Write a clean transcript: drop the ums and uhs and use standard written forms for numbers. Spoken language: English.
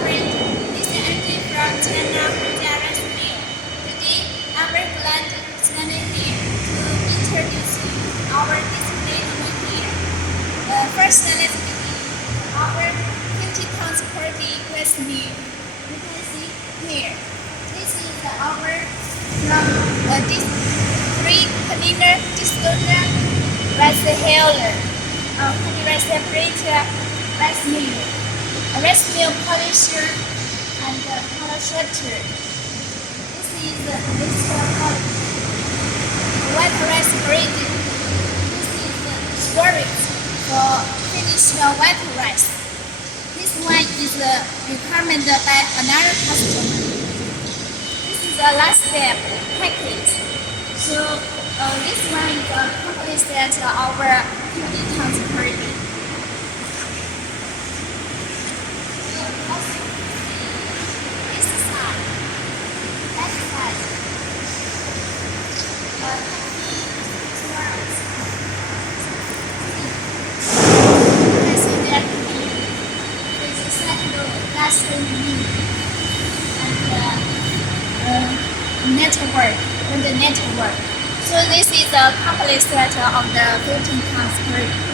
friend, this is Andy from China Rice Mill. Today, I'm very glad to stand here to introduce you our display unit here. First, let's begin. Our 50 tons per day rice mill. You can see here. This is our from this three cleaner, disposer, rice handler, rice separator, rice mill. A rice mill polisher and polisher. This is white rice grading. This is the storage for finish white rice. This one is requirement by another customer. This is the last step, package. So this one is accomplished at our 50 tons per day. Network. So this is the complete set of the 15 tons per day.